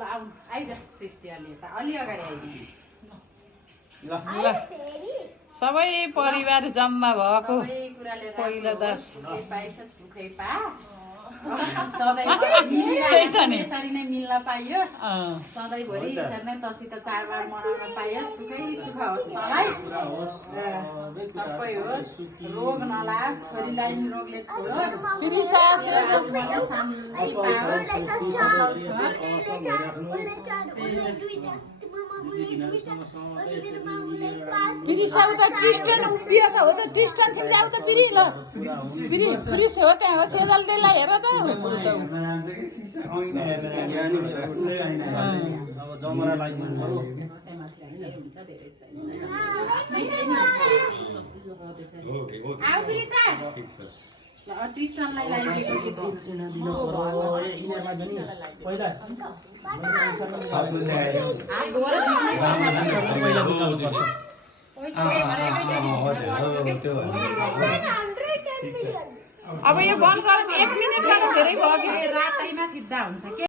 ल आऊ आइज सिस्टरले त अलि अगाडि आइज ल सबै परिवार जम्मा भएको सबै कुराले पहिलो दस पाइछ सुखै पा यसरी नै मिल्न पाइयोस् सधैँभरि यसरी नै तसित चाडबाड मनाउन पाइयोस् सुखै सुख होस् तँलाई सबै होस् रोग नलाओस् छोरीलाई नि रोगले छोडोस् पिरिसाउ त क्रिस्चियन उभियो त हो त क्रिस्चियन थिन जाउ त पिरि ल पिरि पिरिस हो त्यहाँ हो सेजलदेलाई हेर त अब जमरा लागिदिनु पर्यो आऊ पिरिसा टिस्टनलाई लगाइदिएको गीत दिन्छु पहिला अब यो बन्द गरौँ 1 मिनेट गर्नु धेरै भयो कि रातैमा फिद्दा हुन्छ के